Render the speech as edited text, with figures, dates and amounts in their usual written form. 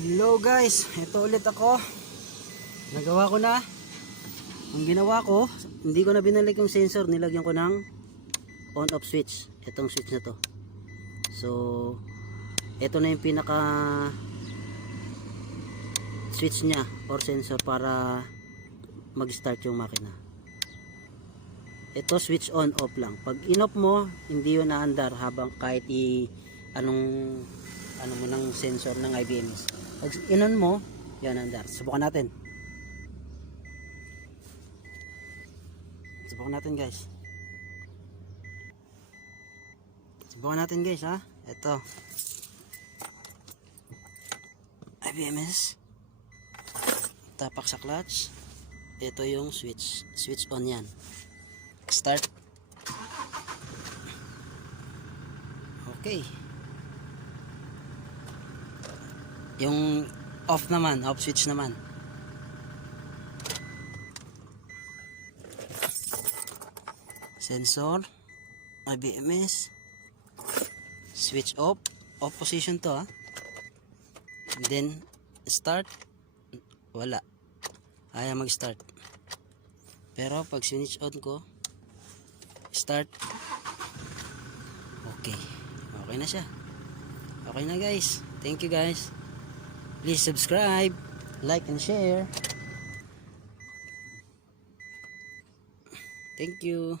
Hello guys, ito ulit ako. Nagawa ko na. Ang ginawa ko, hindi ko na binalik yung sensor, nilagyan ko ng on off switch. Itong switch na to. So, ito na yung pinaka switch niya or sensor para mag-start yung makina. Ito switch on off lang. Pag in-off mo, hindi yun naandar habang kahit ano mo ng sensor ng IBMS. Pag in-on mo, yan andar. Subukan natin. Subukan natin guys. Subukan natin guys ha. Ito. IBMS. Tapak sa clutch. Ito yung switch. Switch on yan. Start. Okay. Yung off naman, off switch naman. Sensor, IBMS, switch off, off position to ha. And then start, wala. Ayaw mag-start. Pero pag switch on ko, start. Okay. Okay na siya. Okay na guys. Thank you guys. Please subscribe, like and share. Thank you.